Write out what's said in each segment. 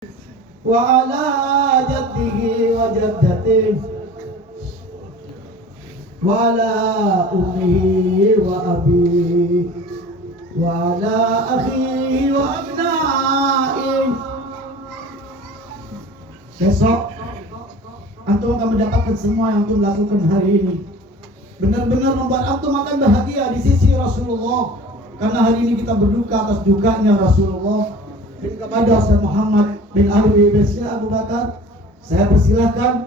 وعلى جده وجدته وعلى أمه وأبيه وعلى أخيه وأبنائه. Besok antum akan mendapatkan semua yang antum lakukan hari ini. Benar-benar membuat antum akan bahagia di sisi Rasulullah. Karena hari ini kita berduka atas dukanya Rasulullah bin Qabadah dan Muhammad bin Ali bin Abu Bakar. Saya persilahkan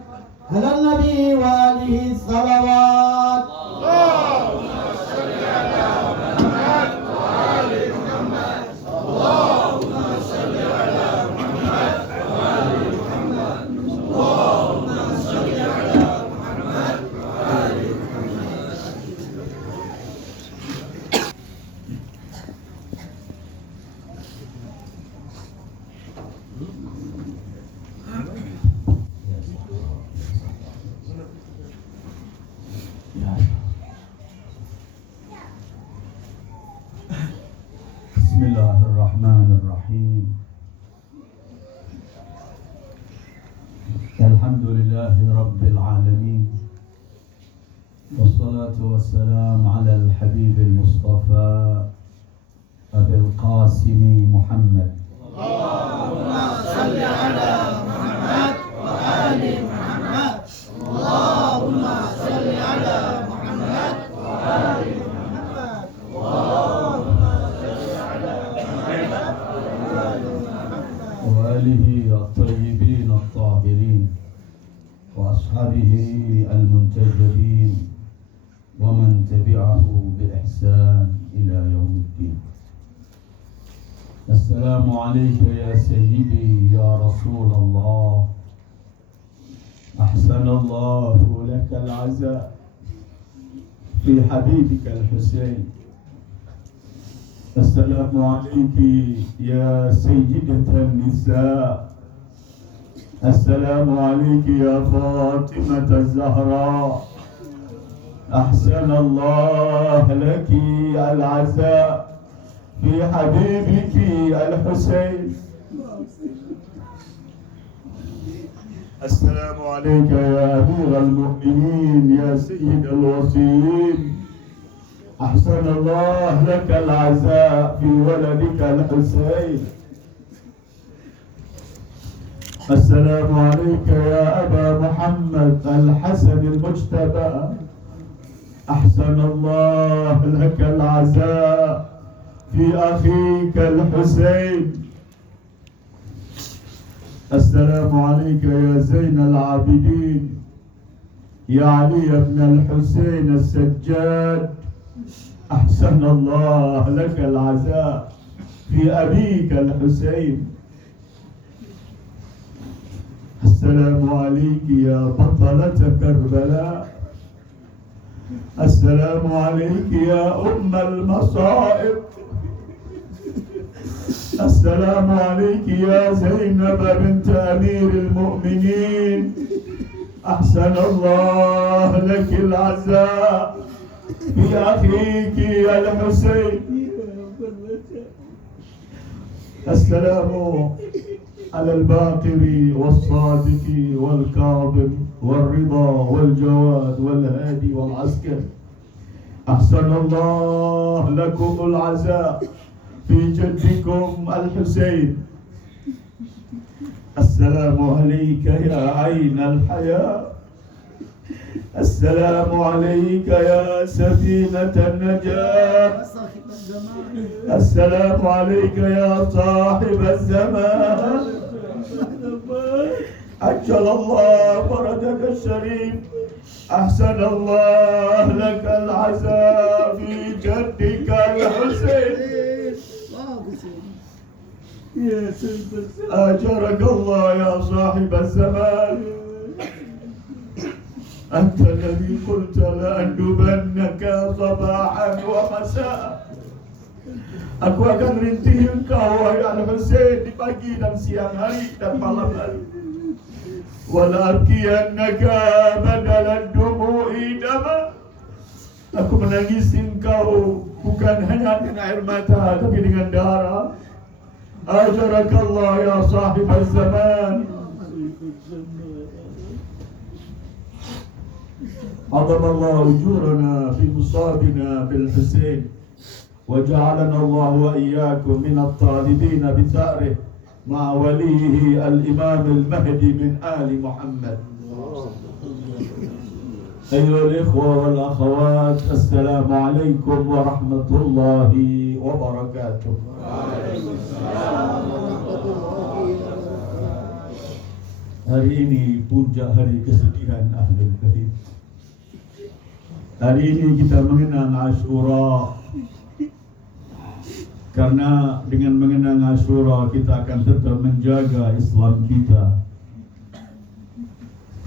ala Nabi wa alihi salawat. Allahumma shalli ala Muhammad wa ali Muhammad. Allahumma shalli ala Muhammad wa ali Muhammad. Allahumma shalli ala Muhammad wa ali Muhammad. Bismillahirrahmanirrahim. Alhamdulillahi Rabbil alamin. Wassalatu wassalam ala al-habib al-mustafa Abil Qasim Muhammad. Allahumma salli ala Muhammad wa ali Muhammad. Allahumma salli ala Muhammad wa ali Muhammad. Allahumma salli ala Muhammad wa ali Muhammad. Wa alihi at-tayyibin at-tahirin wa ashabihi al-muntajabin wa man tabi'ahu bi ihsan ila yaumiddin. Assalamu alayka ya sayyidi ya Rasulullah. Ahsanallahu laka al-aza fi habibika al-Husayn. Assalamu alayki ya sayyidatan nisa. Assalamu alayki ya Fatimah az-Zahra. Ahsanallahu laki al-aza في حبيبك الحسين. السلام عليك يا أمير المؤمنين يا سيد الوصيين. أحسن الله لك العزاء في ولدك الحسين. السلام عليك يا أبا محمد الحسن المجتبى. أحسن الله لك العزاء في أخيك الحسين. السلام عليك يا زين العابدين يا علي بن الحسين السجاد. أحسن الله لك العزاء في أبيك الحسين. السلام عليك يا بطلة كربلاء. السلام عليك يا أم المصائب. السلام عليك يا زينب بنت أمير المؤمنين. أحسن الله لك العزاء في أخيك الحسين. السلام على الباقر والصادق والكاظم والرضا والجواد والهادي والعسكر. أحسن الله لكم العزاء في جدكم الحسين. السلام عليك يا عين الحياة. السلام عليك يا سفينة النجاة. السلام عليك يا صاحب الزمان. عجل الله فرجك الشريف. أحسن الله لك العزاء في جدك الحسين. أجرك الله يا صاحب الزمان. أنت الذي قلت لأندبنك صباحا ومساء. Aku akan rintih engkau wahai Al-Husain di pagi dan siang hari dan malam hari. Wala abkiyannaka badala dumu'i dama. Aku menangis engkau bukan hanya dengan air mata tapi dengan darah. أجرك الله يا صاحب الزمان. عظم الله أجورنا في مصابنا بالحسين، وجعلنا الله وإياكم من الطالبين بثأره مع وليه الإمام المهدي من آل محمد. أيها الإخوة والأخوات، السلام عليكم ورحمة الله وبركاته. Hari ini puncak hari kesedihan Ahlul Bait. Hari ini kita mengenang Ashura. Karena dengan mengenang Ashura kita akan tetap menjaga Islam kita.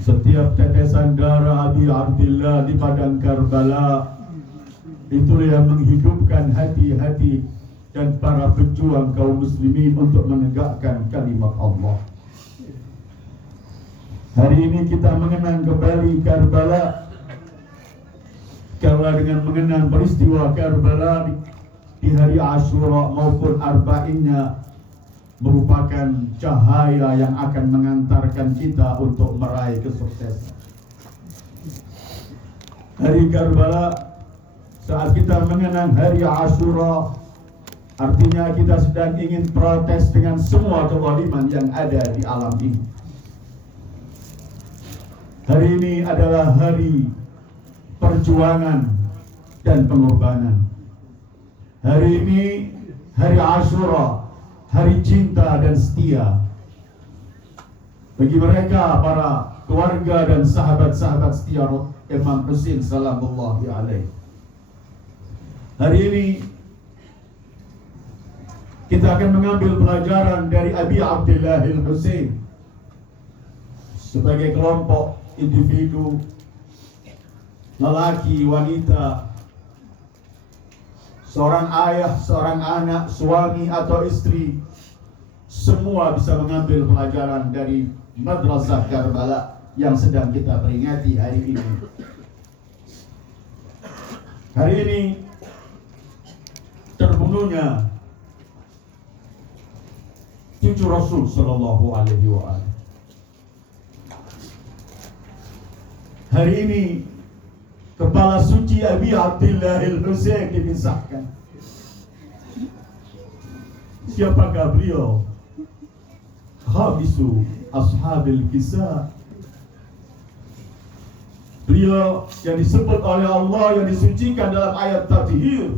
Setiap tetesan darah Abi Abdillah di padang Karbala itulah yang menghidupkan hati-hati dan para pejuang kaum muslimin untuk menegakkan kalimat Allah. Hari ini kita mengenang kembali Karbala, karena dengan mengenang peristiwa Karbala di hari Ashura maupun Arba'innya merupakan cahaya yang akan mengantarkan kita untuk meraih kesuksesan. Hari Karbala, saat kita mengenang hari Ashura, artinya kita sedang ingin protes dengan semua kezaliman yang ada di alam ini. Hari ini adalah hari perjuangan dan pengorbanan. Hari ini hari Ashura, hari cinta dan setia. Bagi mereka para keluarga dan sahabat-sahabat setia Imam Husain salamullahi alaihi. Hari ini kita akan mengambil pelajaran dari Abi Abdillah al-Husain sebagai kelompok individu, lelaki, wanita, seorang ayah, seorang anak, suami atau istri, semua bisa mengambil pelajaran dari Madrasah Karbala yang sedang kita peringati hari ini. Hari ini terbunuhnya cucu Rasul Sallallahu Alaihi Wasallam. Hari ini kepala suci Abi Abdillah al-Husain dipisahkan. Siapakah beliau? Khabisu ashabil kisah. Beliau yang disebut oleh Allah, yang disucikan dalam ayat Tathir,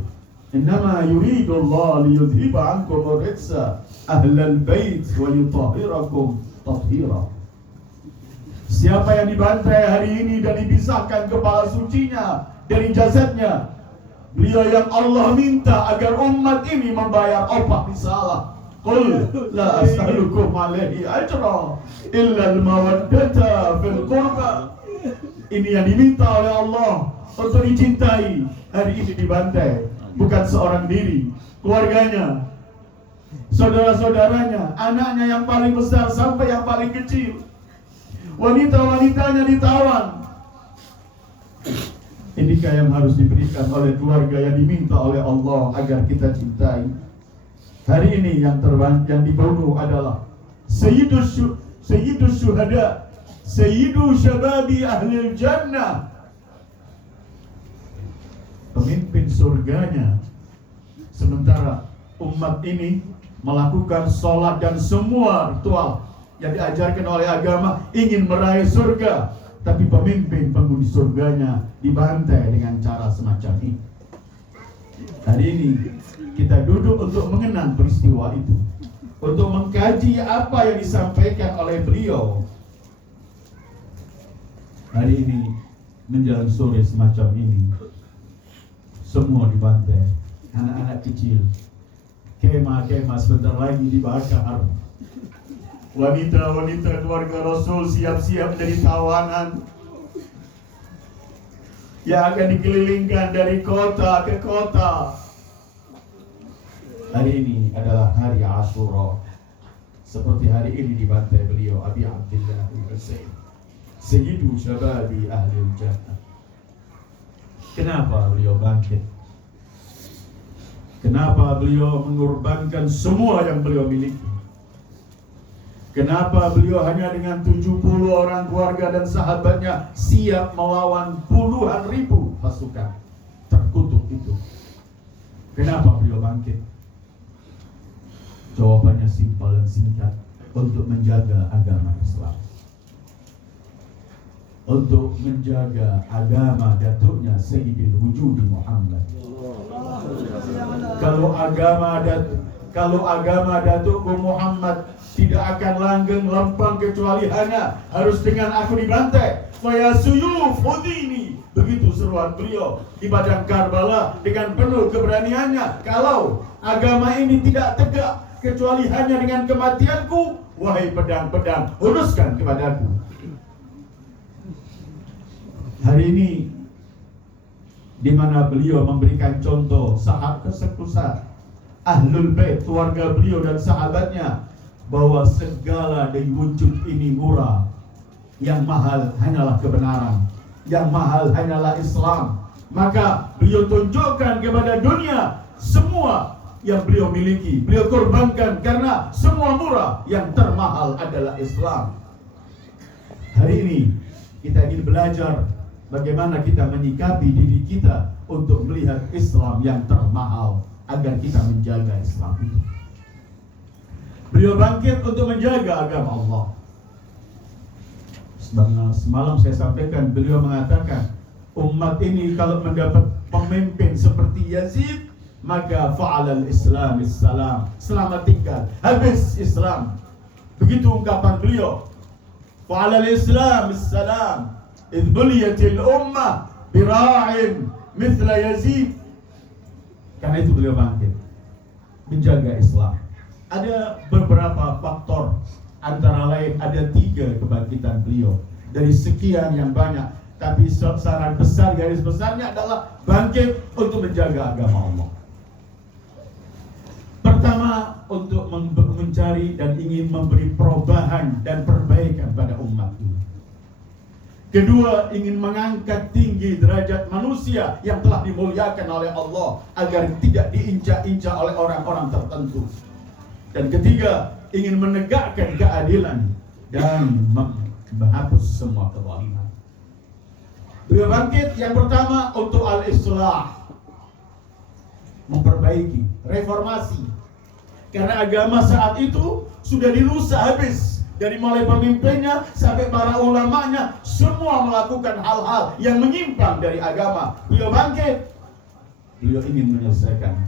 innama yuridullah liyudhiba ankum ar-rijsa ahlal bait wa yutahhirakum tathira. Siapa yang dibantai hari ini dan dipisahkan kepala sucinya dari jasadnya, beliau yang Allah minta agar umat ini membayar upah risalah. Qul la as'alukum alaihi ajra illa al-mawaddata fil qurba. Ini yang diminta oleh Allah untuk dicintai. Hari ini dibantai bukan seorang diri, keluarganya, saudara-saudaranya, anaknya yang paling besar sampai yang paling kecil, wanita-wanitanya ditawan. Inikah yang harus diberikan oleh keluarga yang diminta oleh Allah agar kita cintai. Hari ini yang dibunuh adalah Sayyidus Syuhada, Sayyidu Syababi Ahlil Jannah, pemimpin surganya. Sementara umat ini melakukan sholat dan semua ritual yang diajarkan oleh agama ingin meraih surga, tapi pemimpin penghuni surganya dibantai dengan cara semacam ini. Hari ini kita duduk untuk mengenang peristiwa itu, untuk mengkaji apa yang disampaikan oleh beliau. Hari ini menjelang sore semacam ini, semua dibantai, anak-anak kecil, kemah-kemah sebentar lagi dibakar. Wanita-wanita keluarga Rasul siap-siap menjadi tawanan yang akan dikelilingkan dari kota ke kota. Hari ini adalah hari Ashura. Seperti hari ini dibantai beliau Abi Abdillah al-Husain, Sayyidu Syababi Ahlil Jannah. Kenapa beliau bangkit? Kenapa beliau mengorbankan semua yang beliau miliki? Kenapa beliau hanya dengan 70 orang keluarga dan sahabatnya siap melawan puluhan ribu pasukan terkutuk itu? Kenapa beliau bangkit? Jawabannya simpel dan singkat, untuk menjaga agama Islam. Untuk menjaga agama datuknya Sayyidil Wujudi Muhammad. Kalau agama datukku Muhammad tidak akan langgeng lempang kecuali hanya harus dengan aku dibantai. Faya suyuf udini. Begitu seruan beliau di padang Karbala dengan penuh keberaniannya. Kalau agama ini tidak tegak kecuali hanya dengan kematianku, wahai pedang-pedang, uruskan kepadaku. Hari ini di mana beliau memberikan contoh sahabat kesekusa Ahlul Bait, keluarga beliau dan sahabatnya, bahwa segala dari wujud ini murah, yang mahal hanyalah kebenaran, yang mahal hanyalah Islam. Maka beliau tunjukkan kepada dunia semua yang beliau miliki, beliau korbankan karena semua murah, yang termahal adalah Islam. Hari ini kita ingin belajar bagaimana kita menyikapi diri kita untuk melihat Islam yang termahal agar kita menjaga Islam itu. Beliau bangkit untuk menjaga agama Allah. Semalam saya sampaikan, beliau mengatakan umat ini kalau mendapat pemimpin seperti Yazid, maka fa'alal Islam issalam, selamat tinggal, habis Islam. Begitu ungkapan beliau. Fa'alal Islam issalam idh buliyatil ummah bira'in mithla Yazid. Karena itu beliau bangkit menjaga Islam. Ada beberapa faktor, antara lain ada 3 kebangkitan beliau dari sekian yang banyak, tapi saran besar, garis besarnya adalah bangkit untuk menjaga agama Allah. Pertama, untuk mencari dan ingin memberi perubahan dan perbaikan pada umat ini. Kedua, ingin mengangkat tinggi derajat manusia yang telah dimuliakan oleh Allah agar tidak diinjak-injak oleh orang-orang tertentu. Dan ketiga, ingin menegakkan keadilan dan menghapus semua kezaliman. Beliau bangkit yang pertama untuk al-islah, memperbaiki, reformasi. Karena agama saat itu sudah dirusak habis. Dari mulai pemimpinnya sampai para ulamanya, semua melakukan hal-hal yang menyimpang dari agama. Beliau bangkit, beliau ingin menyelesaikan.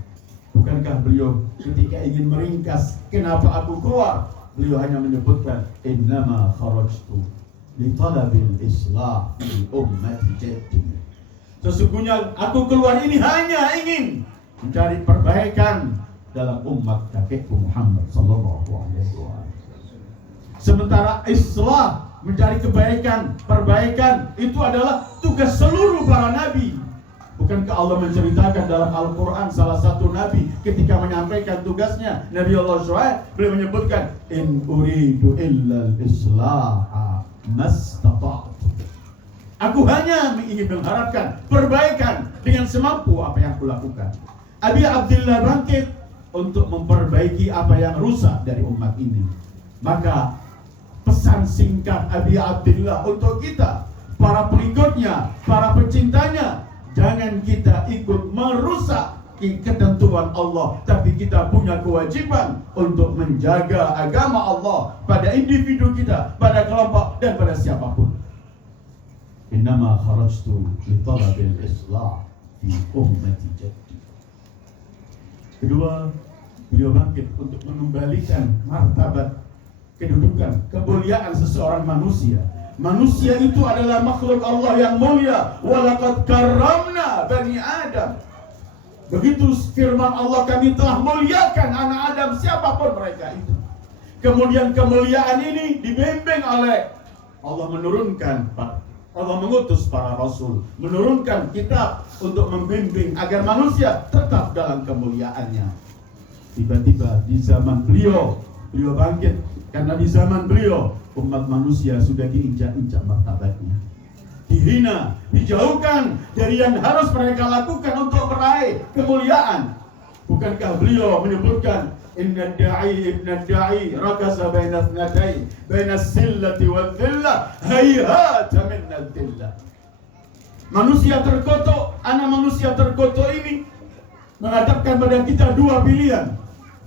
Bukankah beliau ketika ingin meringkas kenapa aku keluar, beliau hanya menyebutkan innama kharajtu li talabil islah fi ummati jaddi. Sesungguhnya aku keluar ini hanya ingin mencari perbaikan dalam umat kakekku Muhammad sallallahu alaihi wasallam. Sementara islah, mencari kebaikan, perbaikan, itu adalah tugas seluruh para nabi. Bukankah Allah menceritakan dalam Al-Quran salah satu nabi ketika menyampaikan tugasnya, Nabi Allah Shu'aib, beliau menyebutkan in uridu illal islaha mastata'tu. Aku hanya ingin mengharapkan perbaikan dengan semampu apa yang kulakukan. Abi Abdillah bangkit untuk memperbaiki apa yang rusak dari umat ini. Maka pesan singkat Abi Abdillah untuk kita, para pengikutnya, para pecintanya, jangan kita ikut merusak ketentuan Allah, tapi kita punya kewajiban untuk menjaga agama Allah pada individu kita, pada kelompok, dan pada siapapun. Innama kharajtu li talabil islah fi ummati jaddi. Kedua, beliau bangkit untuk mengembalikan martabat, kedudukan, kemuliaan seseorang manusia. Manusia itu adalah makhluk Allah yang mulia. Walaqad karramna bani Adam. Begitu firman Allah, kami telah muliakan anak Adam, siapapun mereka itu. Kemudian kemuliaan ini dibimbing oleh Allah, Allah mengutus para rasul, menurunkan kitab untuk membimbing agar manusia tetap dalam kemuliaannya. Tiba-tiba di zaman beliau bangkit. Karena di zaman beliau, umat manusia sudah diinjak-injak martabatnya, dihina, dijauhkan dari yang harus mereka lakukan untuk meraih kemuliaan. Bukankah beliau menyebutkan inna da'i rakasa baina thnatain baina sillati wal dhillah hayhata min dhillah. Manusia terkutuk, anak manusia terkutuk ini menghadapkan pada kita dua pilihan,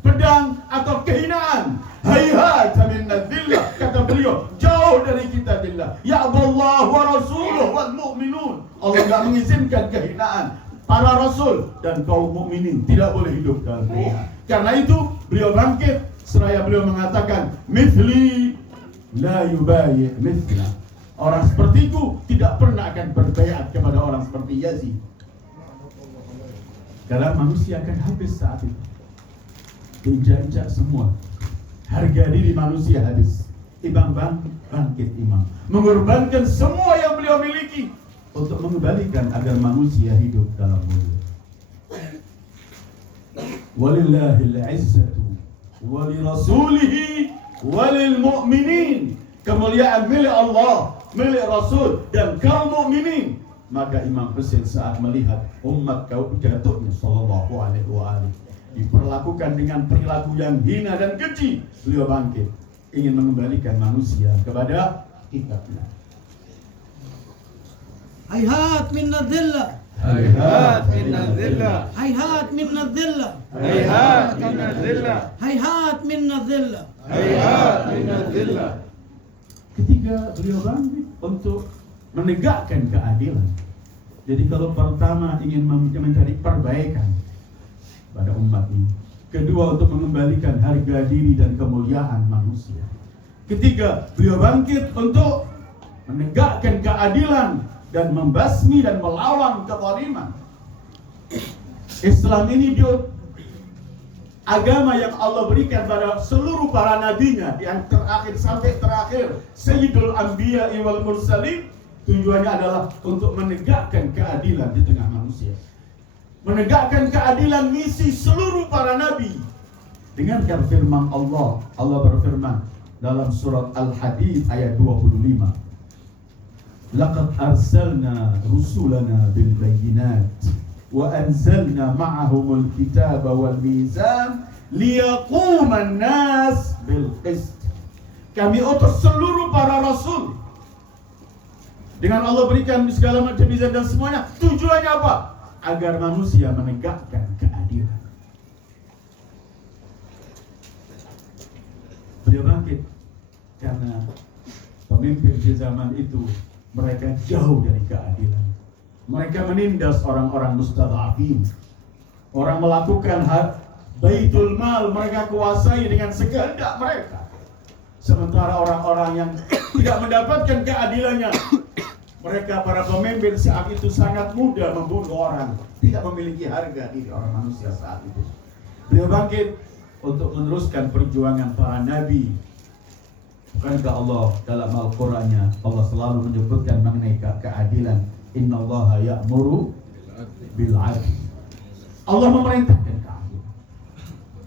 pedang atau kehinaan. Hayhata min dhillah, kata beliau, jauh dari kita dhillah. Ya Allah wa rasuluh wal mu'minun. Allah tidak mengizinkan kehinaan. Para rasul dan kaum mukminin tidak boleh hidup dalam kehinaan. Karena itu beliau bangkit seraya beliau mengatakan mithli la yubayi' mithla. Orang sepertiku tidak pernah akan berbaiat kepada orang seperti Yazid. Karena manusia akan habis saat itu. Injak-injak semua. Harga diri manusia habis. Imam bangkit imam. Mengorbankan semua yang beliau miliki untuk mengembalikan agar manusia hidup dalam mulia. Walillahil izzatu walirasulihi walil mu'minin. Kemuliaan milik Allah, milik Rasul dan kaum mukminin. Maka Imam Husain saat melihat umat kaum jatuhnya sallallahu alaihi wa alihi diperlakukan dengan perilaku yang hina dan keji, beliau bangkit ingin mengembalikan manusia kepada kitabnya. Hayhat minna dhillah, hayhat minna dhillah, hayhat minna dhillah, hayhat minna dhillah, hayhat minna dhillah, hayhat minna dhillah. Ketika beliau bangkit untuk menegakkan keadilan. Jadi kalau pertama ingin mencari perbaikan pada umat ini, kedua untuk mengembalikan harga diri dan kemuliaan manusia, ketiga beliau bangkit untuk menegakkan keadilan dan membasmi dan melawan kezaliman. Islam ini agama yang Allah berikan pada seluruh para nabinya, yang terakhir sampai terakhir Sayyidul Anbiya wal Mursalin. Tujuannya adalah untuk menegakkan keadilan di tengah manusia, menegakkan keadilan misi seluruh para nabi. Dengarkan firman Allah. Allah berfirman dalam surat Al-Hadid ayat 25, laqad arsalna rusulana bil bayyinat wa anzalna ma'ahumul kitaba wal mizan liyaquman nas bil qist. Kami utus seluruh para rasul dengan Allah berikan segala macam mizan dan semuanya. Tujuannya apa? Agar manusia menegakkan keadilan. Beliau bangkit karena pemimpin di zaman itu mereka jauh dari keadilan. Mereka menindas orang-orang mustadhafin. Orang melakukan baitul mal mereka kuasai dengan sekehendak mereka. Sementara orang-orang yang tidak mendapatkan keadilannya, mereka para pemimpin saat itu sangat mudah membunuh orang, tidak memiliki harga diri orang manusia saat itu. Beliau bangkit untuk meneruskan perjuangan para nabi. Bukankah Allah dalam Al-Qur'annya Allah selalu menyebutkan mengenai keadilan? Innallaha ya'muru bil 'adl. Allah memerintahkan keadilan.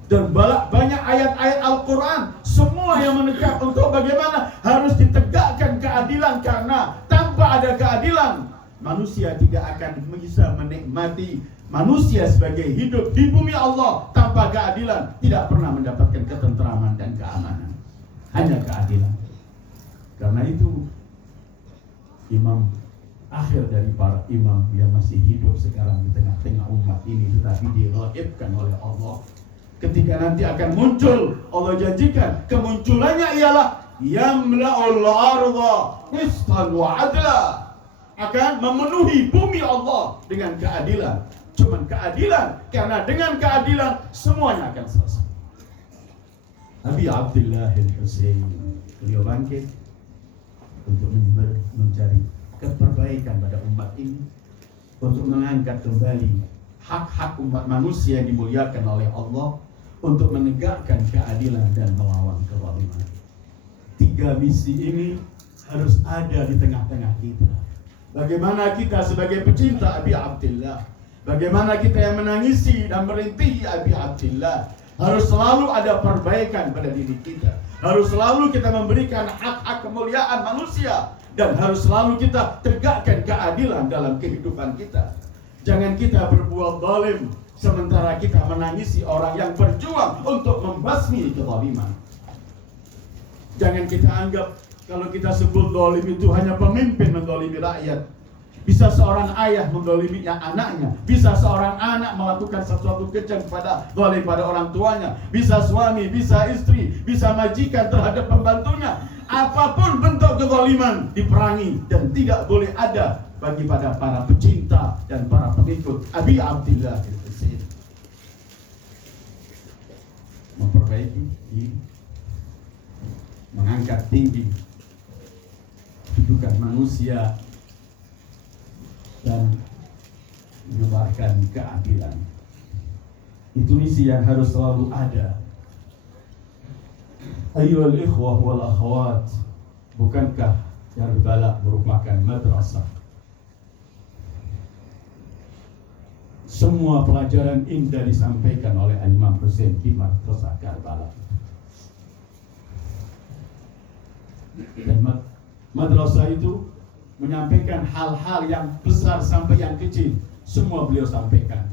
Dan banyak ayat-ayat Al-Quran semua yang menegak untuk bagaimana harus ditegakkan keadilan, karena tanpa ada keadilan manusia tidak akan bisa menikmati. Manusia sebagai hidup di bumi Allah tanpa keadilan tidak pernah mendapatkan ketentraman dan keamanan. Hanya keadilan. Karena itu imam akhir dari para imam yang masih hidup sekarang di tengah-tengah umat ini, tetapi digaibkan oleh Allah. Ketika nanti akan muncul, Allah janjikan kemunculannya ialah yamla'ul arda qistan wa adla, akan memenuhi bumi Allah dengan keadilan. Cuman keadilan, karena dengan keadilan semuanya akan selesai. Abi Abdullah al-Husain, beliau bangkit untuk mencari keperbaikan pada umat ini, untuk mengangkat kembali hak-hak umat manusia yang dimuliakan oleh Allah, untuk menegakkan keadilan dan melawan kezaliman. 3 misi ini harus ada di tengah-tengah kita. Bagaimana kita sebagai pecinta Abi Abdullah, bagaimana kita yang menangisi dan merintihi Abi Abdullah, harus selalu ada perbaikan pada diri kita. Harus selalu kita memberikan hak-hak kemuliaan manusia, dan harus selalu kita tegakkan keadilan dalam kehidupan kita. Jangan kita berbuat zalim sementara kita menangisi orang yang berjuang untuk membasmi kezaliman. Jangan kita anggap kalau kita sebut zalim itu hanya pemimpin menzalimi rakyat. Bisa seorang ayah menzalimi anaknya, bisa seorang anak melakukan sesuatu kejam zalim pada orang tuanya, bisa suami, bisa istri, bisa majikan terhadap pembantunya. Apapun bentuk kezaliman diperangi dan tidak boleh ada bagi pada para pecinta dan para pengikut Abi Abdillah al-Husain. Memperbaiki diri, mengangkat tinggi kedudukan manusia dan menyebarkan keadilan. Itu misi yang harus selalu ada. Ayyuhal ikhwah wal akhwat, bukankah Karbala merupakan madrasah? Semua pelajaran indah disampaikan oleh Imam Husain di madrasah Karbala. Dan madrasah itu menyampaikan hal-hal yang besar sampai yang kecil, semua beliau sampaikan.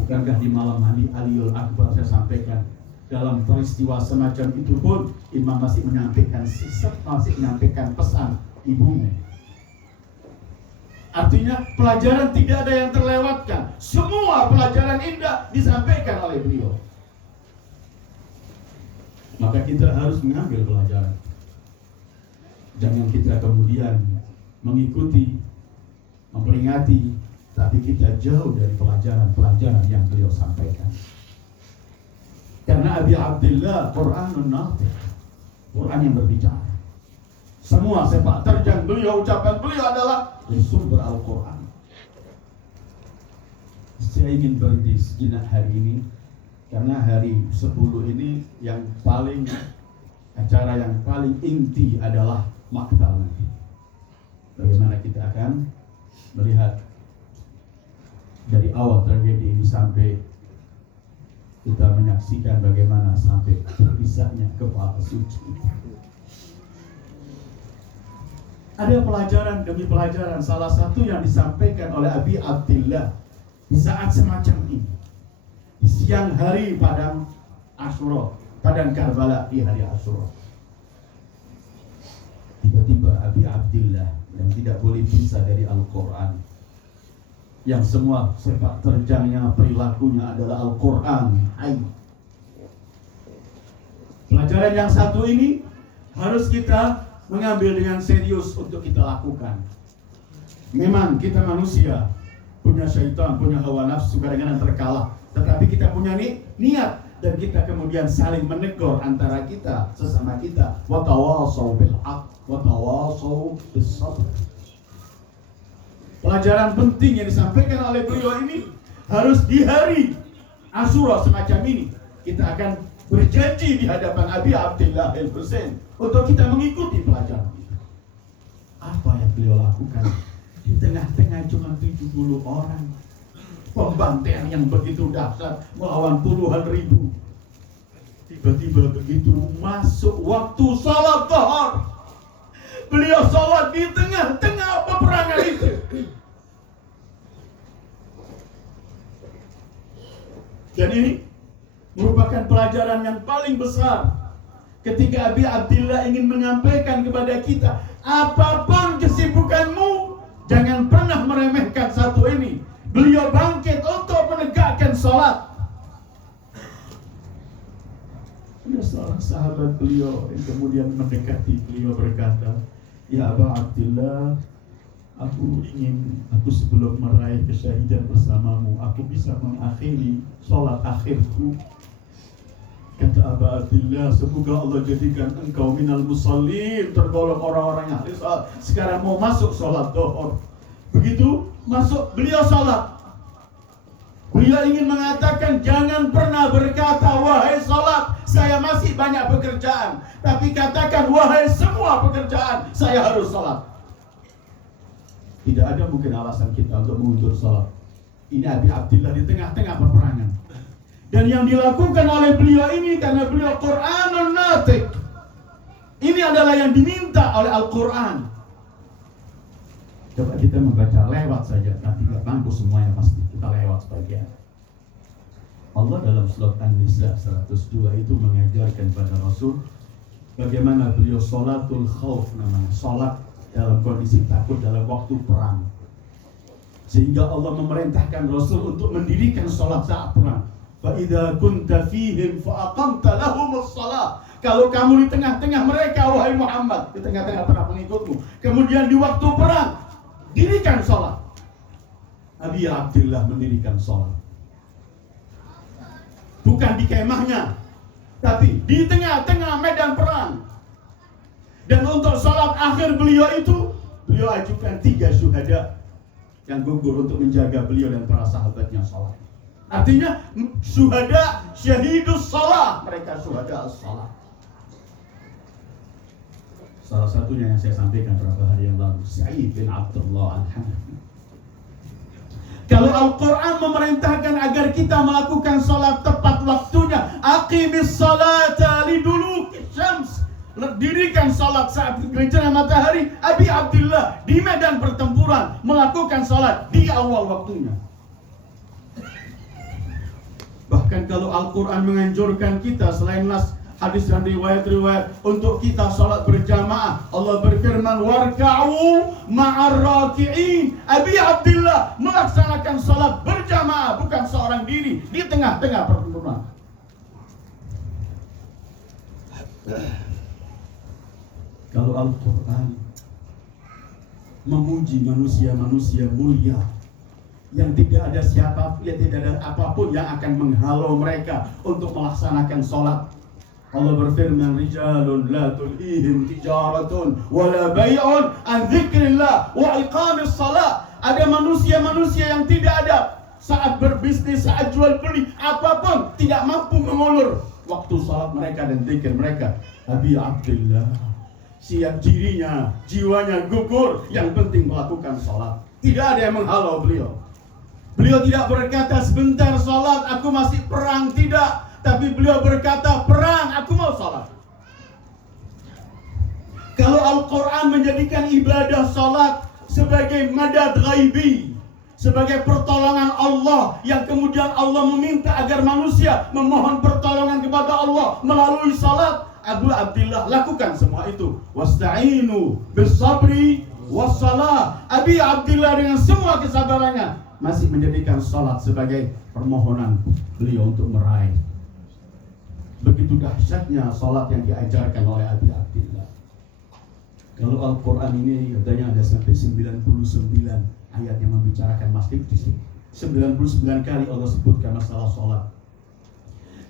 Bukankah di malam hari Aliul Akbar saya sampaikan, dalam peristiwa semacam itu pun imam masih menyampaikan masih menyampaikan pesan ibumu. Artinya pelajaran tidak ada yang terlewatkan, semua pelajaran indah disampaikan oleh beliau. Maka kita harus mengambil pelajaran. Jangan kita kemudian mengikuti, memperingati, tapi kita jauh dari pelajaran-pelajaran yang beliau sampaikan. Karena Abi Abdillah Qur'anun Natiq, Quran yang berbicara. Semua sepak terjang beliau, ucapan beliau adalah dari sumber Al-Quran. Saya ingin berhenti sejenak hari ini, karena hari 10 ini yang paling, acara yang paling inti adalah maktal nanti. Bagaimana kita akan melihat dari awal tragedi ini sampai kita menyaksikan bagaimana sampai terpisahnya kepala suci. Ada pelajaran demi pelajaran, salah satu yang disampaikan oleh Abi Abdillah di saat semacam ini, di siang hari padang Asyura, padang Karbala di hari Asyura. Tiba-tiba Abi Abdillah yang tidak boleh pisah dari Al-Quran, yang semua sepak terjangnya, perilakunya adalah Al-Quran. Pelajaran yang satu ini harus kita mengambil dengan serius untuk kita lakukan. Memang kita manusia punya syaitan, punya hawa nafsu, kadang-kadang terkalah, tetapi kita punya niat, dan kita kemudian saling menegur antara kita, sesama kita. Wa tawassaw bil haqq wa tawassaw bis sabr. Pelajaran penting yang disampaikan oleh beliau ini harus di hari Asyura semacam ini kita akan berjanji di hadapan Abi Abdillah al-Husain untuk kita mengikuti pelajaran itu. Apa yang beliau lakukan? Di tengah-tengah cuma 70 orang, pembantaian yang begitu dahsyat melawan puluhan ribu. Tiba-tiba begitu masuk waktu salat zuhur, beliau salat di tengah-tengah peperangan itu. Dan ini merupakan pelajaran yang paling besar ketika Abi Abdillah ingin menyampaikan kepada kita, apapun kesibukanmu, jangan pernah meremehkan satu ini. Beliau bangkit untuk menegakkan salat. Ada seorang sahabat beliau yang kemudian mendekati beliau berkata, ya Aba Abdillah, aku sebelum meraih kesyahidan bersamamu, aku bisa mengakhiri sholat akhirku. Kata Aba Abdillah, semoga Allah jadikan engkau minal musallin, tergolong orang-orang yang ahli sholat. Sekarang mau masuk sholat zuhur. Begitu masuk, beliau sholat. Beliau ingin mengatakan, jangan pernah berkata, wahai sholat, saya masih banyak pekerjaan. Tapi katakan, wahai semua pekerjaan, saya harus sholat. Tidak ada mungkin alasan kita untuk mengundur salat. Ini Abi Abdillah di tengah-tengah peperangan. Dan yang dilakukan oleh beliau ini karena beliau Qur'anun Natiq. Ini adalah yang diminta oleh Al-Quran. Coba kita membaca lewat saja, nanti tidak mampu semuanya pasti. kita lewat sebagian. Allah dalam surat An-Nisa 102 itu mengajarkan pada Rasul bagaimana beliau sholatul khauf, namanya sholat dalam kondisi takut dalam waktu perang. Sehingga Allah memerintahkan Rasul untuk mendirikan sholat saat perang. Fa idza kunta fihim fa aqamta lahumus shalah. Kalau kamu di tengah-tengah mereka, wahai Muhammad, di tengah-tengah para pengikutmu, kemudian di waktu perang, dirikan sholat. Abi Abdullah mendirikan sholat. Bukan di kemahnya, tapi di tengah-tengah medan perang. Dan untuk sholat akhir beliau itu, beliau ajukan 3 syuhada yang gugur untuk menjaga beliau dan para sahabatnya sholat. Artinya syuhada syahidus sholat, mereka syuhada sholat. Salah satunya yang saya sampaikan beberapa hari yang lalu, Sa'id bin Abdullah Al-Hanafi. Kalau Al-Quran memerintahkan agar kita melakukan sholat tepat waktunya, aqimis salata liduluki syams, dirikan sholat saat gerhana matahari. Abi Abdullah di medan pertempuran melakukan sholat di awal waktunya. Bahkan kalau Al-Quran menganjurkan kita selain nas hadis dan riwayat-riwayat untuk kita sholat berjamaah, Allah berfirman warka'u ma'ar raki'in. Abi Abdullah melaksanakan sholat berjamaah, bukan seorang diri di tengah-tengah pertempuran. Kalau Al-Quran memuji manusia-manusia mulia yang tidak ada siapa, tidak ada apapun yang akan menghalau mereka untuk melaksanakan sholat. Allah berfirman, rijalun la tulhihim tijaratun wala bai'un an dzikrillah wa iqamis shalah. Ada manusia-manusia yang tidak ada saat berbisnis, saat jual beli, apapun tidak mampu mengulur waktu salat mereka dan zikir mereka. Abi Abdullah siap dirinya, jiwanya gugur, yang penting melakukan salat. Tidak ada yang menghalau beliau. Beliau tidak berkata sebentar salat, aku masih perang, tidak. Tapi beliau berkata, perang, aku mau salat. Kalau Al-Quran menjadikan ibadah salat sebagai madad ghaibi, sebagai pertolongan Allah, yang kemudian Allah meminta agar manusia memohon pertolongan kepada Allah melalui salat, Abu Abdullah lakukan semua itu. Wasta'inu bis-sabri was-salah. Abi Abdullah dengan semua kesabarannya masih menjadikan salat sebagai permohonan beliau untuk meraih. Begitu dahsyatnya salat yang diajarkan oleh Abi Abdullah. Kalau Al-Quran ini katanya ada sampai 99 ayat yang membicarakan masjid. 99 kali Allah sebutkan masalah salat.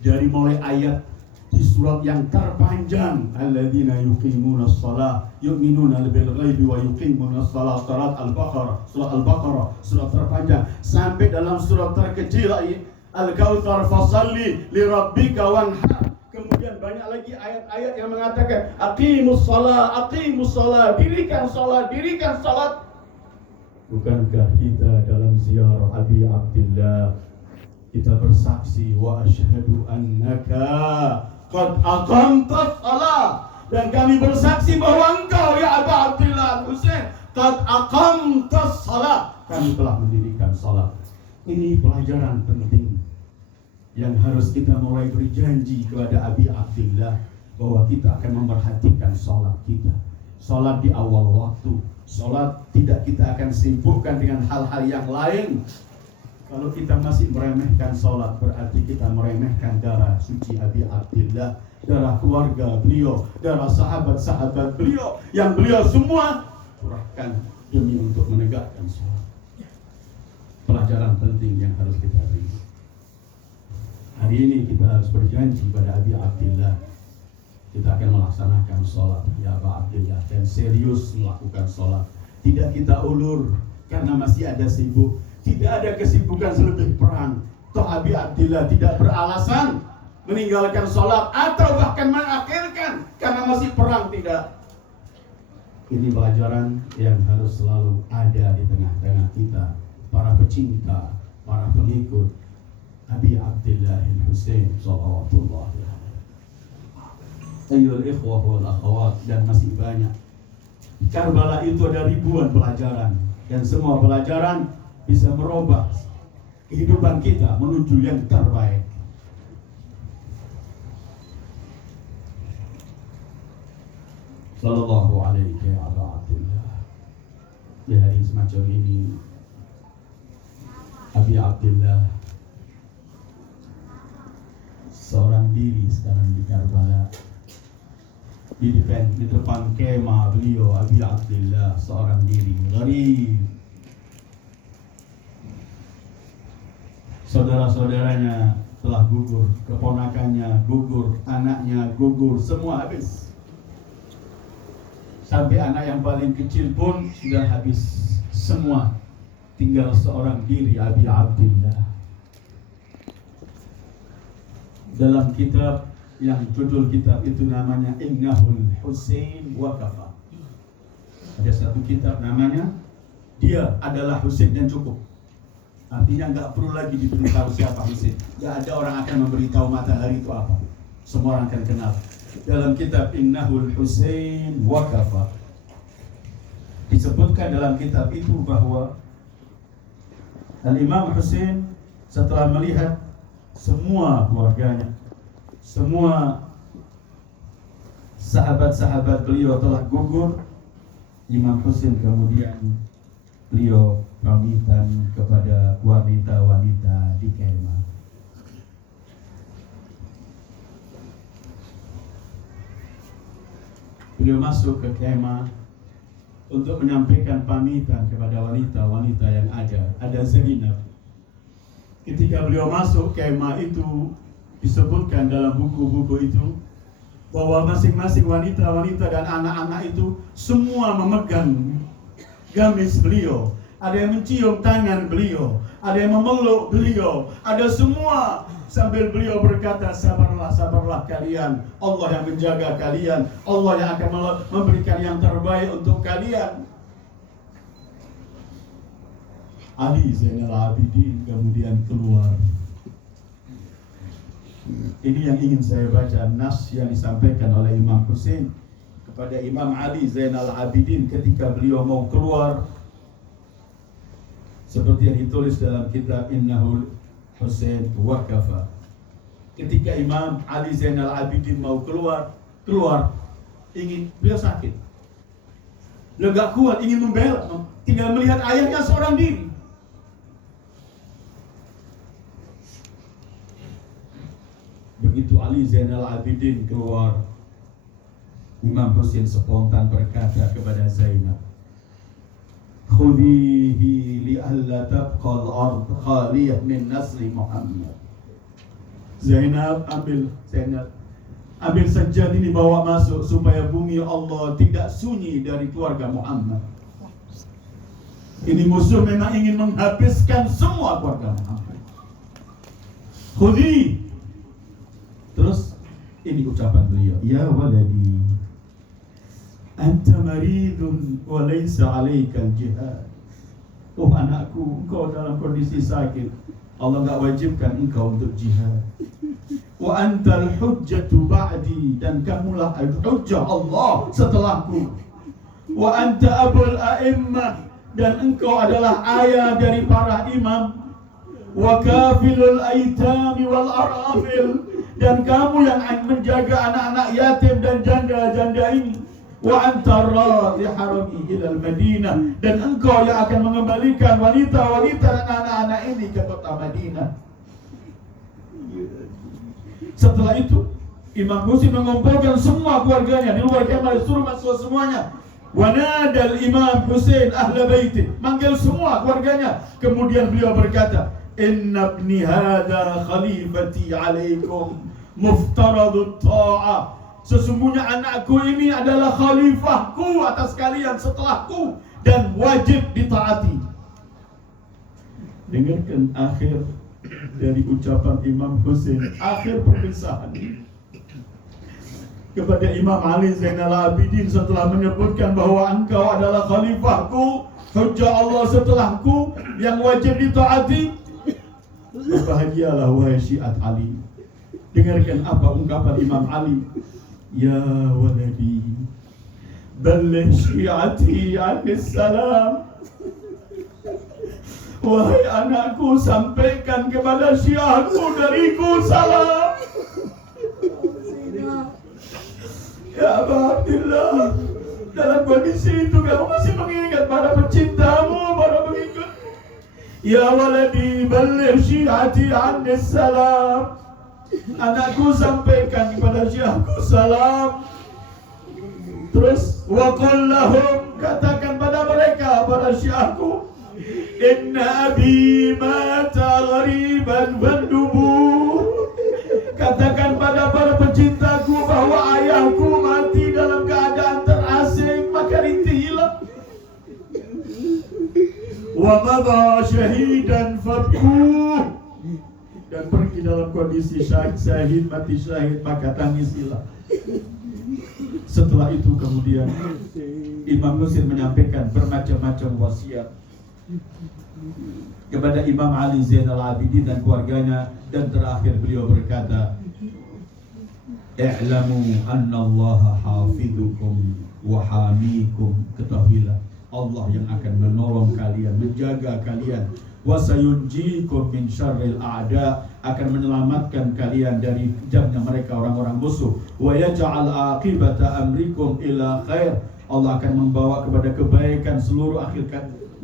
Dari mulai ayat di surat yang terpanjang, alladzina yuqimunas shalah yu'minuna bil ghaibi wa yuqimunas shalah, surat Al-Baqarah, surat terpanjang, sampai dalam surat terkecil Al-Kautsar fasalli li rabbika wanhar. Kemudian banyak lagi ayat-ayat yang mengatakan aqimus shalah, dirikan salat. Bukankah kita dalam ziarah Abi Abdullah kita bersaksi wa asyhadu annaka qad aqamtas shalah, dan kami bersaksi bahwa engkau ya Abu Abdullah Husain qad aqamtas shalah, kami telah mendirikan salat. Ini pelajaran penting yang harus kita mulai berjanji kepada Abi Abdullah, bahwa kita akan memperhatikan sholat kita. Sholat di awal waktu. Sholat tidak kita akan sibukkan dengan hal-hal yang lain. Kalau kita masih meremehkan sholat, berarti kita meremehkan darah suci Abi Abdullah, darah keluarga beliau, darah sahabat-sahabat beliau, yang beliau semua curahkan demi untuk menegakkan sholat. Pelajaran penting yang harus kita beri. Hari ini kita harus berjanji pada Abi Abdullah, kita akan melaksanakan sholat ya Abu Abdullah, dan serius melakukan sholat. Tidak kita ulur karena masih ada sibuk. Tidak ada kesibukan selebih perang. Toh Abi Abdullah tidak beralasan meninggalkan sholat atau bahkan mengakhirkan karena masih perang, tidak. Ini pelajaran yang harus selalu ada di tengah-tengah kita, para pecinta, para pengikut Abi Abdullah Husain sallallahu alaihi wasallam. Ayyuhal ikhwah wal akhwat, dan masih banyak. Di Karbala itu ada ribuan pelajaran, dan semua pelajaran bisa merubah kehidupan kita menuju yang terbaik. Sallallahu alaihi wa sallam. Di hari semacam ini, Abi Abdullah, seorang diri sekarang di Karbala, di depan kemah beliau, Abi Abdullah, seorang diri, gharib. Saudara-saudaranya telah gugur, keponakannya gugur, anaknya gugur, semua habis. Sampai anak yang paling kecil pun sudah habis semua. Tinggal seorang diri, Abi Abdullah. Dalam kitab yang judul kitab itu namanya Innahul Husain wa Kafa. Ada satu kitab namanya Dia Adalah Husain dan Cukup. Artinya nggak perlu lagi diberitahu siapa Husain. Nggak ada orang akan memberitahu matahari itu apa. Semua orang akan kenal. Dalam kitab Innahul Husain wa Kafa disebutkan dalam kitab itu bahwa Al-Imam Husain setelah melihat semua keluarganya, semua sahabat-sahabat beliau telah gugur, Imam Husain kemudian beliau pamitan kepada wanita-wanita di kemah. Beliau masuk ke kemah untuk menyampaikan pamitan kepada wanita-wanita yang ada. Ada Zainab. Ketika beliau masuk kemah itu, disebutkan dalam buku-buku itu bahwa masing-masing wanita-wanita dan anak-anak itu semua memegang gamis beliau. Ada yang mencium tangan beliau, ada yang memeluk beliau, ada semua. Sambil beliau berkata, sabarlah, sabarlah kalian. Allah yang menjaga kalian. Allah yang akan memberikan yang terbaik untuk kalian. Ali Zainal Abidin kemudian keluar. Ini yang ingin saya baca, nas yang disampaikan oleh Imam Husain kepada Imam Ali Zainal Abidin ketika beliau mau keluar. Seperti yang ditulis dalam kitab Innahul Husain wa Kafa. Ketika Imam Ali Zainal Abidin mau keluar, beliau sakit. Beliau gak kuat, ingin membela, tinggal melihat ayahnya seorang diri. Begitu Ali Zainal Abidin keluar, Imam Husain spontan berkata kepada Zainab, "Khudhihi li'alla tabqa al-ard khaliyah min nasli Muhammad." Zainab, ambil sajad ini, bawa masuk supaya bumi Allah tidak sunyi dari keluarga Muhammad. Ini musuh memang ingin menghabiskan semua keluarga Muhammad. Khudhi. Terus ini ucapan beliau, "Ya waladi, anta maridun wa laysa 'alaika al-jihad." Oh anakku, engkau dalam kondisi sakit. Allah enggak wajibkan engkau untuk jihad. Wa antal hujjatu ba'di, dan kamulah hujjah Allah setelahku. Wa anta abul a'immah, dan engkau adalah ayah dari para imam. Wa kafilul aitami wal arafil, dan kamu yang menjaga anak-anak yatim dan janda-janda ini. Wa anta radhi harami ilal Madinah, dan engkau yang akan mengembalikan wanita-wanita dan anak-anak ini ke kota Madinah. Setelah itu Imam Husain mengumpulkan semua keluarganya di luar kemah, disuruh masuk semuanya. Wa nadal Imam Husain ahla baiti, manggil semua keluarganya. Kemudian beliau berkata, "Inna ibni hadha khalifati alaikum muftaradut ta'ah." Sesungguhnya anakku ini adalah khalifahku atas kalian setelahku dan wajib ditaati. Dengarkan akhir dari ucapan Imam Husain, akhir perpisahan kepada Imam Ali Zainal Abidin setelah menyebutkan bahwa engkau adalah khalifahku, hujjah Allah setelahku yang wajib ditaati. Berbahagialah wahai Syiat Ali. Dengarkan apa ungkapan Imam Ali. "Ya waladi, balligh syi'ati 'anni salam Wahai anakku, sampaikan kepada syiahku dariku salam. Ya Aba Abdillah, dalam kondisi itu kamu masih mengingat para pecintamu, para pengikut. Ya waladi balligh syi'ati anni salam. Anakku, sampaikan kepada syiahku salam. Terus wa qul lahum, katakan pada mereka, para syiahku, inna abi mata ghariban bandubur. Katakan pada para pecintaku bahwa ayahku mati dalam keadaan terasing, maka rintihilah. Wa madha syahidan fabku, dan pergi dalam kondisi syahid, mati syahid, maka tangisilah. Setelah itu kemudian Imam Husain menyampaikan bermacam-macam wasiat kepada Imam Ali Zainal Abidin dan keluarganya, dan terakhir beliau berkata, i'lamu annallaha hafidhukum wa hamikum, ketahuilah Allah yang akan menolong kalian, menjaga kalian, wa sayunjikum min syarril a'da, akan menyelamatkan kalian dari kejamnya mereka orang-orang musuh, wa yaj'al aqibata amrikum ila khair, Allah akan membawa kepada kebaikan seluruh akhir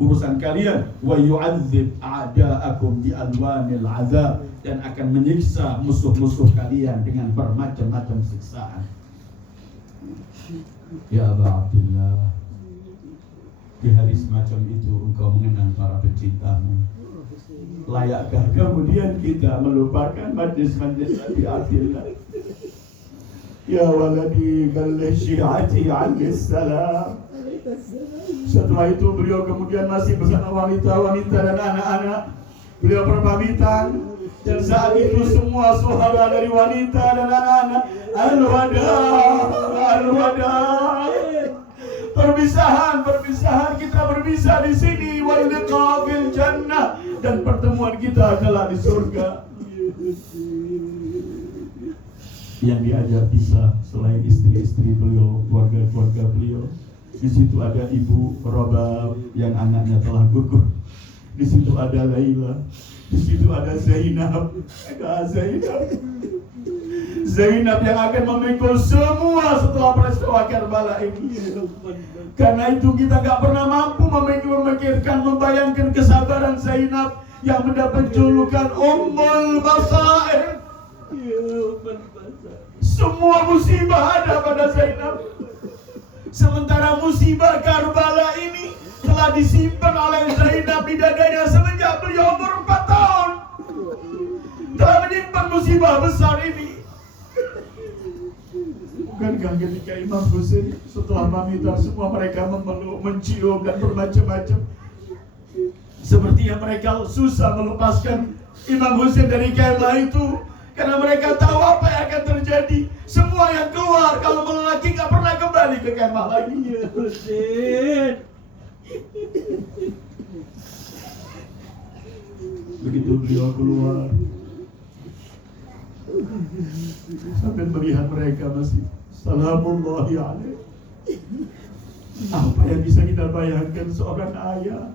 urusan kalian, wa yu'adzib a'da'akum bi alwanil azab, dan akan menyiksa musuh-musuh kalian dengan bermacam-macam siksaan. Ya Aba Abdillah, di hari semacam itu engkau mengenang para pecintamu. Layakkah kemudian kita melupakan majlis-majlis Abi Abdillah? Ya waladi balligh syi'ati anni salam. Setelah itu beliau kemudian masih bersama wanita-wanita dan anak-anak. Beliau berpamitan, dan saat itu semua suhara dari wanita dan anak-anak, al-wada, al-wada. Perpisahan, kita berpisah di sini, wal liqa fil jannah, dan pertemuan kita adalah di surga. Yang diajak pisah selain istri-istri beliau, keluarga-keluarga beliau. Di situ ada Ibu Robab yang anaknya telah gugur. Di situ ada Laila. Di situ ada Zainab. Zainab yang akan memikul semua setelah peristiwa Karbala ini. Karena itu kita gak pernah mampu memikirkan, membayangkan kesabaran Zainab yang mendapat julukan Ummul Basair. Semua musibah ada pada Zainab. Sementara musibah Karbala ini telah disimpan oleh Zainab di dadanya semenjak beliau umur 4 tahun. Telah menyimpan musibah besar ini. Bukankah ketika Imam Husain setelah pamitan semua mereka memeluk, mencium dan bermacam-macam, sepertinya mereka susah melepaskan Imam Husain dari kemah itu, karena mereka tahu apa yang akan terjadi. Semua yang keluar kalau lelaki gak pernah kembali ke kemah lagi. Ya Husain. Begitu beliau keluar, sampai melihat mereka masih salamullahi alaih. Apa yang bisa kita bayangkan seorang ayah,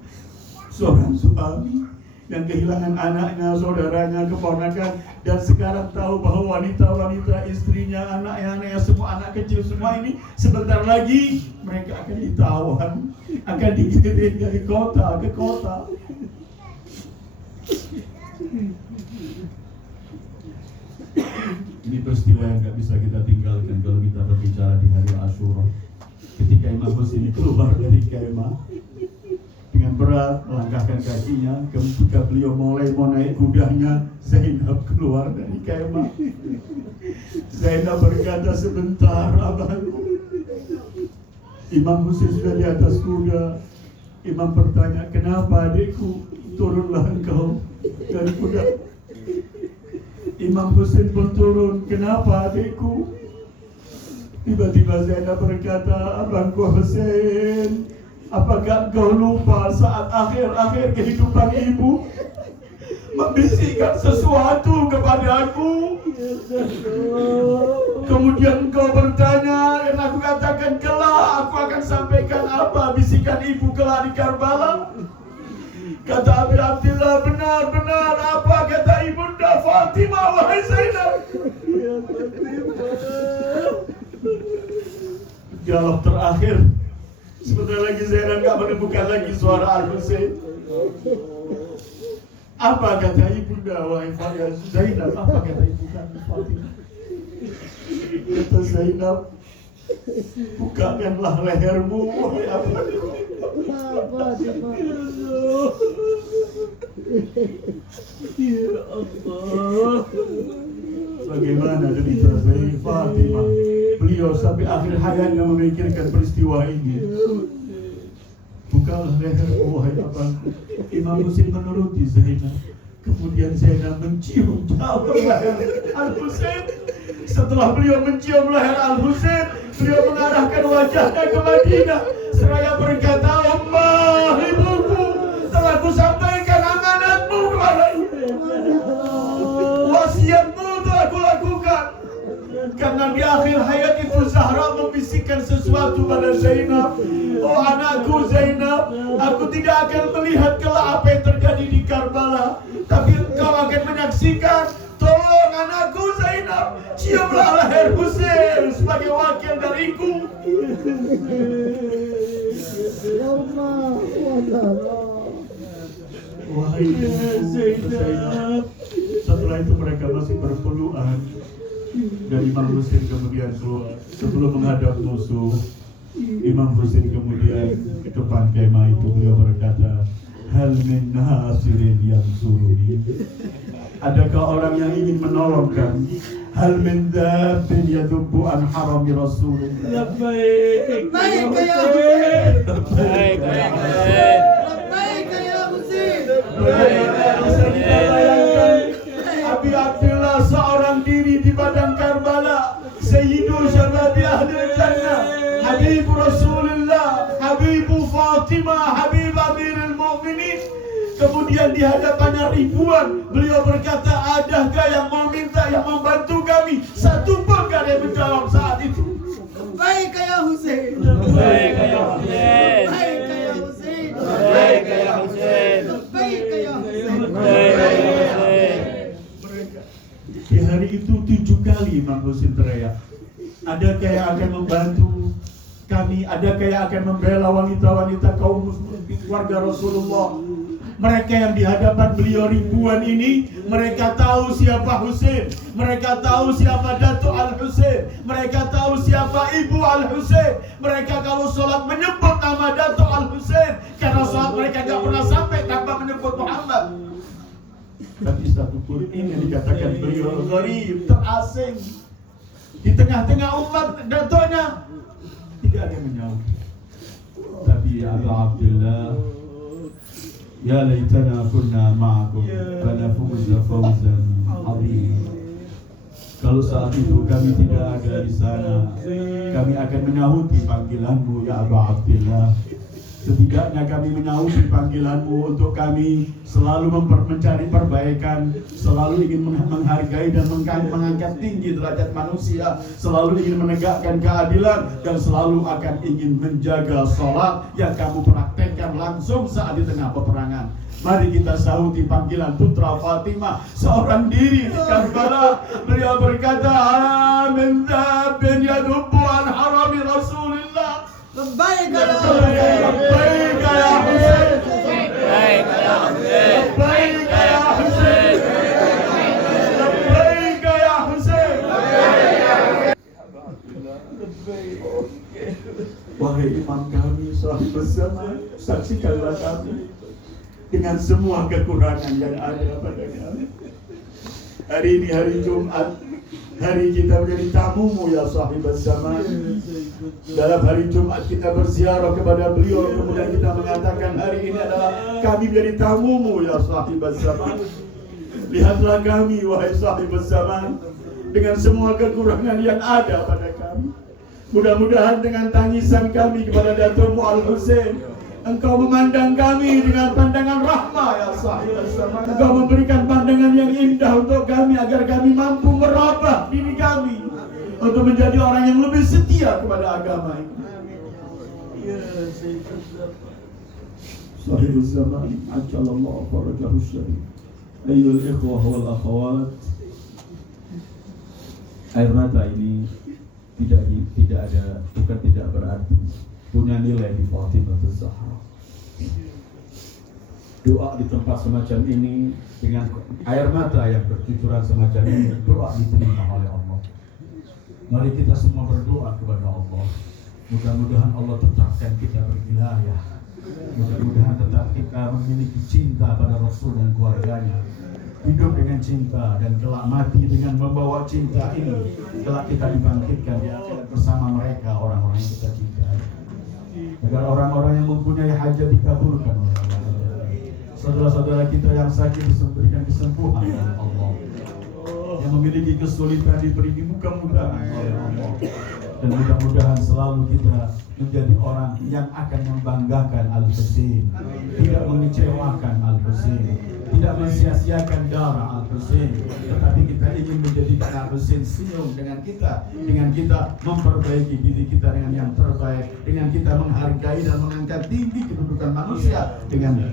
seorang suami yang kehilangan anaknya, saudaranya, keponakan, dan sekarang tahu bahwa wanita-wanita, istrinya, anaknya, semua anak kecil semua ini sebentar lagi mereka akan ditawan, akan digiring dari kota ke kota. Ini peristiwa yang gak bisa kita tinggalkan kalau kita berbicara di hari Asyura. Ketika Imam Husain keluar dari kemah dengan berat melangkahkan kakinya, ketika beliau mulai mau naik kudanya, Zainab keluar dari kemah. Zainab berkata, sebentar abangku. Imam Husain sudah di atas kuda. Imam bertanya, kenapa adikku? Turunlah engkau dari kuda. Imam Husain pun turun, kenapa adikku? Tiba-tiba Zainab berkata, abangku Husain, apakah engkau lupa saat akhir-akhir kehidupan ibu membisikkan sesuatu kepadaku? Kemudian engkau bertanya, dan aku katakan, kelak aku akan sampaikan apa bisikan ibu kelak di Karbala. Kata Abi Abdillah, benar-benar apa kata Ibunda Fatimah, wahai Zainab? Dialog terakhir. Sebentar lagi Zainab gak menemukan lagi suara Al-Husain. Apa kata Ibunda, wahai Zainab? Apa kata Ibunda Fatimah? Kata Zainab, bukakanlah lehermu, wahai Abdillah. Ya Allah. Bagaimana cerita Zainab Fatimah? Beliau sampai akhir hayatnya memikirkan peristiwa ini. Bukalah lehermu, wahai abangku. Imam Husain menuruti Zainab. Kemudian Zainab mencium jauh leher Al-Husain. Setelah beliau mencium leher Al-Husain, beliau mengarahkan wajahnya ke Madinah seraya berkata, "Ummah, ibuku, telah kusampaikan amanatmu kepada ibu. Wasiatmu telah kulakukan." Karena di akhir hayat itu Zahra membisikkan sesuatu pada Zainab. "Oh anakku Zainab, aku tidak akan melihat kelak apa yang terjadi di Karbala, tapi engkau akan menyaksikan. Tolong anakku Zainab, ciumlah leher Husain sebagai wakil dariku." Wahai Zainab. Setelah itu mereka masih berpelukan. Dan Imam Husain kemudian keluar sebelum menghadap musuh. Imam Husain kemudian ke depan kemah itu beliau berkata, "Hal min nasirin yansuruni." Adakah orang yang ingin menolong kami? Hal min dabbin yadubbu an harami Rasulullah. Labbaik ya Husain. Labbaik ya Husain. Labbaik ya Husain. Bisa kita bayangkan Abi Abdillah seorang diri di padang Karbala, Sayyidu Syababi Ahlul Jannah, Habib Rasulullah, Habibu Fatimah, Habib Amirul Mu'minin. Kemudian di hadapannya ribuan, beliau berkata, "Adakah yang mau minta, yang membantu kami?" Satu pun gak ada yang menjawab saat itu. Baik ya Husain. Baik ya Husain. Baik ya Husain. Baik ya Husain. Baik ya Husain. Di hari itu 7 kali Imam Husain teriak, "Adakah yang akan membantu kami? Adakah yang akan membela wanita-wanita kaum muslimin keluarga Rasulullah?" Mereka yang di hadapan beliau ribuan ini, mereka tahu siapa Husain, mereka tahu siapa Datuk Al-Husain, mereka tahu siapa Ibu Al-Husain. Mereka kalau sholat menyebut nama Datuk Al-Husain, karena sholat mereka gak pernah sampai tanpa menyebut Muhammad. Tapi satu pun ini dikatakan beliau gharib, terasing di tengah-tengah umat datuknya, tidak ada yang menjawab. Tapi ya Abu Abdullah, ya laitana kunna ma'akum fanafuza fawzan 'azim. Kalau saat itu kami tidak ada di sana, kami akan menyahuti panggilanmu ya Abu Abdullah. Setidaknya kami menyahuti panggilanmu untuk kami selalu mencari perbaikan, selalu ingin menghargai dan mengangkat tinggi derajat manusia, selalu ingin menegakkan keadilan, dan selalu akan ingin menjaga sholat yang kamu praktekkan langsung saat di tengah peperangan. Mari kita sahuti panggilan putra Fatimah, seorang diri di Karbala. Beliau berkata, "Min dabbin yadubbu an harami Rasulillah." Labbaik ya Husain. Labbaik ya Husain. Labbaik ya Husain. Labbaik ya Husain. Labbaik ya Husain. Wahai imam kami, sahib bersama, saksikanlah kami dengan semua kekurangan yang ada pada kami. Hari ini hari Jumat, hari kita menjadi tamumu ya sahib bersama. Dalam hari Jumat kita berziarah kepada beliau, kemudian kita mengatakan hari ini adalah kami menjadi tamumu ya sahib bersama. Lihatlah kami wahai sahib bersama, dengan semua kekurangan yang ada pada kami. Mudah-mudahan dengan tangisan kami kepada Datuk Al-Husain, Engkau memandang kami dengan pandangan rahmah ya sahib bersama. Engkau memberikan pandangan yang indah untuk kami agar kami mampu merubah diri kami untuk menjadi orang yang lebih setia kepada agama ini. sahibuz zaman, ajalallahu farajahu syarif. Ayyuhal ikhwah wal akhawat, air mata ini tidak ada, bukan tidak berarti punya nilai di Fatimah Zahra. Doa di tempat semacam ini dengan air mata yang bercucuran semacam ini, doa diterima oleh Allah. Mari kita semua berdoa kepada Allah. Mudah-mudahan Allah tetapkan kita berwilayah. Mudah-mudahan tetap kita memiliki cinta pada Rasul dan keluarganya. Hidup dengan cinta dan kelak mati dengan membawa cinta ini. Kelak kita dibangkitkan di akhirat bersama mereka, orang-orang yang kita cintai. Agar orang-orang yang mempunyai hajat dikabulkan oleh Allah. Saudara-saudara kita yang sakit diberikan kesembuhan oleh Allah. Yang memiliki kesulitan diberi mudah-mudahan oleh Allah. Dan mudah-mudahan selalu kita menjadi orang yang akan membanggakan Al-Husain, tidak mengecewakan Al-Husain, tidak mensia-siakan darah Al-Husain, tetapi kita ingin menjadikan Al-Husain senyum dengan kita memperbaiki diri kita dengan yang terbaik, dengan kita menghargai dan mengangkat tinggi kedudukan manusia, dengan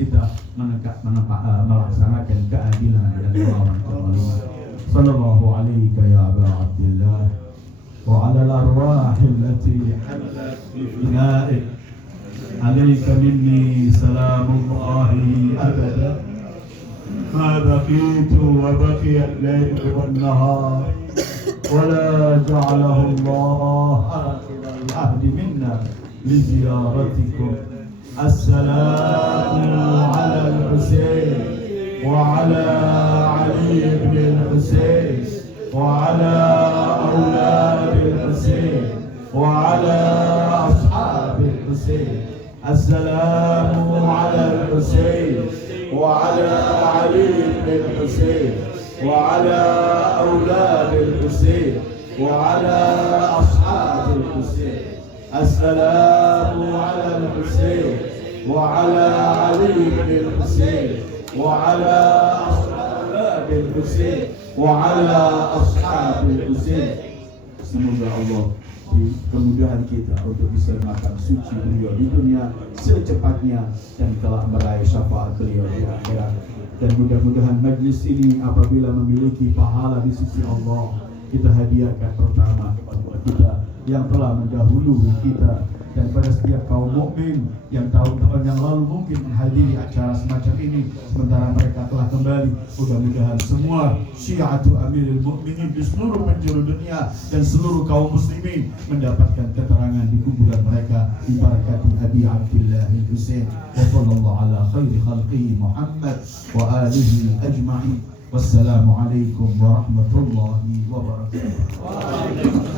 kita melaksanakan keadilan dan melawan kezaliman. Sallallahu alaihi ya Aba Abdillah wa ala al-arwah allati halat fi fina'ik alayka minni salamullahi abada ma baqitu wa baqiya al-layl wan-nahar wa la ja'alahu Allah akhira al-ahd minna li ziyaratikum. Assalamu ala al-Husain وعلى علي بن الحسين وعلى أولاد الحسين وعلى أصحاب الحسين. السلام على الحسين وعلى علي بن الحسين وعلى أولاد الحسين وعلى أصحاب الحسين. السلام على الحسين وعلى علي بن الحسين وعلى أصحاب الحسين وعلى أصحاب الحسين. Semoga Allah beri kemudahan kita untuk bisa makan suci beliau di dunia secepatnya dan telah meraih syafaat beliau di akhirat. Dan mudah-mudahan majlis ini apabila memiliki pahala di sisi Allah, kita hadiahkan pertama kepada kita yang telah mendahului kita, dan pada setiap kaum mukmin yang tahun-tahun yang lalu mungkin menghadiri acara semacam ini sementara mereka telah kembali. Mudah-mudahan semua Syiatu Amirul Mukminin di seluruh penjuru dunia dan seluruh kaum muslimin mendapatkan keterangan di kuburan mereka di barakati Abi Abdillah Al-Husain. Wa sallallahu ala khairi khalqihi Muhammad wa alihi ajma'in. Wassalamu alaikum warahmatullahi wabarakatuh.